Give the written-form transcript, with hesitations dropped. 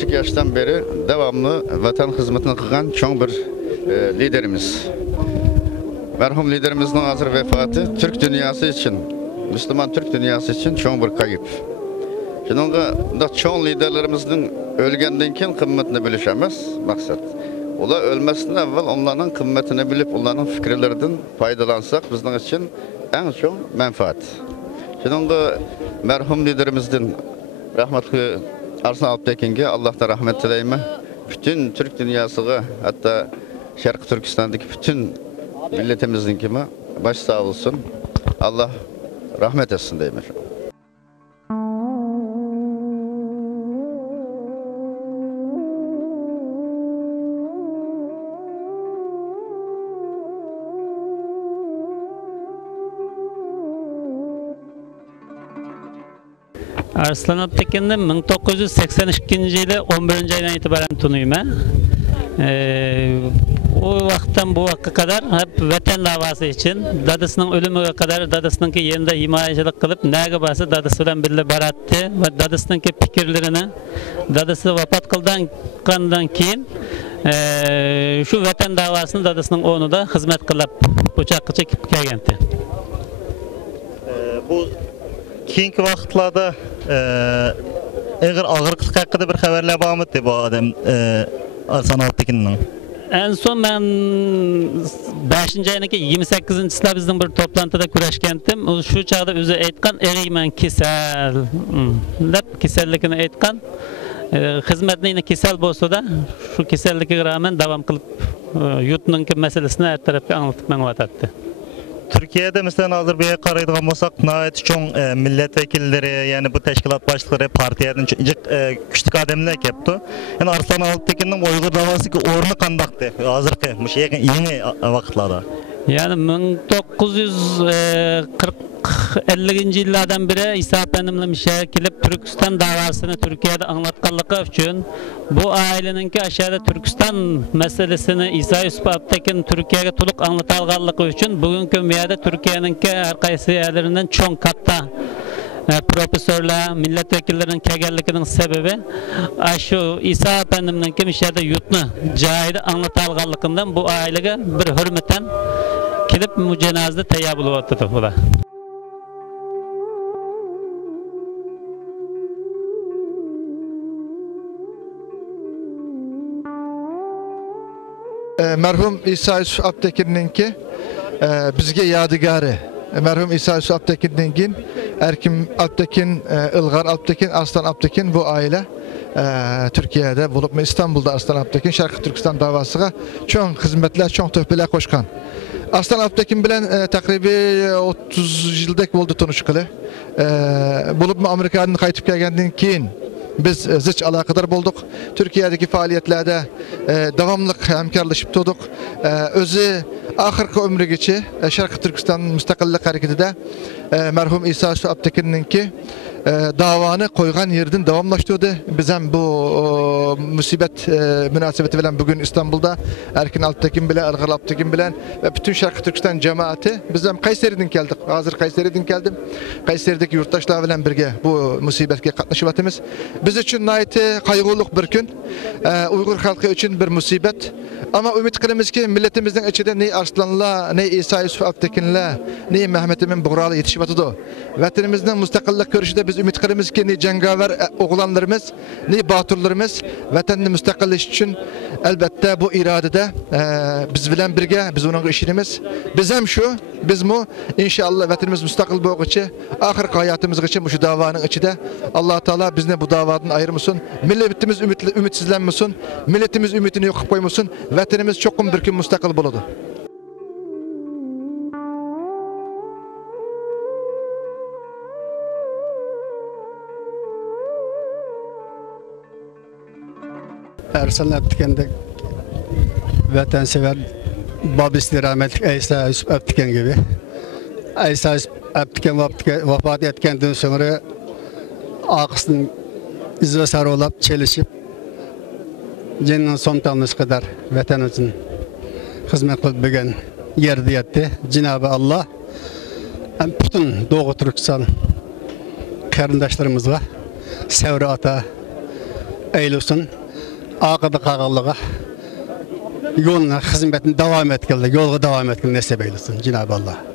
küçük yaştan beri devamlı vatan hizmetini kılan çok bir liderimiz. Merhum liderimizin hazır vefatı Türk dünyası için, Müslüman Türk dünyası için çok bir kayıp. Şunun da çoğun liderlerimizin ölgenden keyin kıymetini bilişemez maksat. Ola ölmesinden evvel onların kıymetini bilip onların fikirlerinden faydalansak bizim için en çok menfaat. Şunun da merhum liderimizden rahmetli Arslan Alptekin'e Allah da rahmet dileyim. Bütün Türk dünyasına hatta Şarkı Türkistan'daki bütün milletimizin kimi baş sağ olsun. Allah rahmet etsin diyeyim. Arslan Alptekin'ni 1982 yılı 11. aydan itibaren tanıyorum. O vakitten bu vakka kadar hep vatan davası için dadısının ölümüne kadar dadısının yerinde himayecilik kılıp nege bası dadısı bilen birle barattı ve dadısının fikirlerini dadısı vefat kıldan keyin şu vatan davasının dadısının onu da hizmet kılıp bıçakçı çekip gelgendi. Bu keyinki vaqtlarda ağırlık hakkında bir haberler var mı bu adam Arslan Alptekin'in? En son ben 5. ayındaki 28. bizden bir toplantıda güreşkendim. Şu çağda özü aytkan eriymen kesel. Kesellikini aytkan. Hizmetini yine kesel bolsa da şu kesellikine rağmen devam kılıp yurtning meselesini her tarafga anlatıp menvatatdı. Türkiye'de mesela hazır bir qaraydigan bolsak, nəhayət çoğ milletvekilleri, yani bu teşkilat başlıkları partiyadan küçük adamlar kepti. Yani Arslan Alptekin'in Uygur davası ki ornu qandaqdı hazırki yeni vaqtlarda. Yani 1950 yıllardan beri İsa Efendimiz'le müşahede kelip Türkistan davasını Türkiye'de anlatkanlığı için bu aileninki aşağıda Türkistan meselesini İsa Yusuf Alptekin Türkiye'ye tuluk anlatalganlığı için bugünkü miyade Türkiye'ninki her kaysi yerlerinden çok katta profesörler, milletvekillerinin kegerlikinin sebebi şu İsa Efendimiz'in ki müşahede yutnu cahide anlatalganlığından bu aileye bir hürmeten kelip bu cenazede teyyar buluvattı bu da. Merhum İsa Yusuf Alptekin'inki bizge yadigarı. Merhum İsa Yusuf Alptekin'in Erkim Alptekin, Ilgar Alptekin, Arslan Alptekin bu aile Türkiye'de bulup İstanbul'da Arslan Alptekin Şarkı Türkistan davasına çok hizmetler, çok töhbeler koşkan. Arslan Alptekin bilen takribi 30 yıldak oldu tanışıklı. Bulup Amerika'nın kayıtıp geldiğinden keyin biz zıç alakadar bulduk. Türkiye'deki faaliyetlerde devamlık hemkarlaşıp tuttuk. Özü ahırkı ömrü geçi Şarkı Türkistan müstakillik hareketi de merhum İsa Yusuf Alptekin'inki davanı koygan yerden devamlaştırdı. Biz hem bu musibet münasebeti bilen bugün İstanbul'da Erkin Alptekin bilen, Ilgar Alptekin bilen ve bütün Şarkı Türkistan cemaati biz hem Kayseri'den geldik. Hazır Kayseri'den geldim. Kayseri'deki yurttaşlar bilen birge bu musibetke katlaşıvatımız. Biz için nayeti kaygılıq bir gün. Uygur halkı için bir musibet. Ama ümit kılımız ki milletimizin içinde ne Arslan'la, ne İsa Yusuf Alptekin'le, ne Mehmet Emin Buğralı yetişivatıdı. Vatanımızın müstakillik görüşü biz ümit kılımız ki ne cengaver oğlanlarımız, ne batırlarımız vatanını müstakillik için elbette bu iradede biz bilen birge, biz onun işimiz. Biz hem şu, biz mu inşallah vatanımız müstakil bu için, ahir hayatımız için bu şu davanın içinde Allah Teala bizni bu davadan ayırmasın. Milletimiz ümitsizlenmesin, milletimiz ümitini yok koymasın, vatanımız çok bir gün müstakil buludu. Arslan Alptekin'de vatansever babisi rahmetli İsa Yusuf Alptekin gibi. İsa Yusuf Alptekin vefat etkendan sonra ağısının izle sarı olup çelişip cennetin son tanış kadar vatan için hizmet kılıp bugün yerde yattı. Cenab-ı Allah bütün Doğu Türkistan kardeşlerimizle Sevri Ata eylesin. Akıda kağallığa yoluna hizmetini devam etkili, yolga devam etkili nesip eylesin Cenab-ı Allah.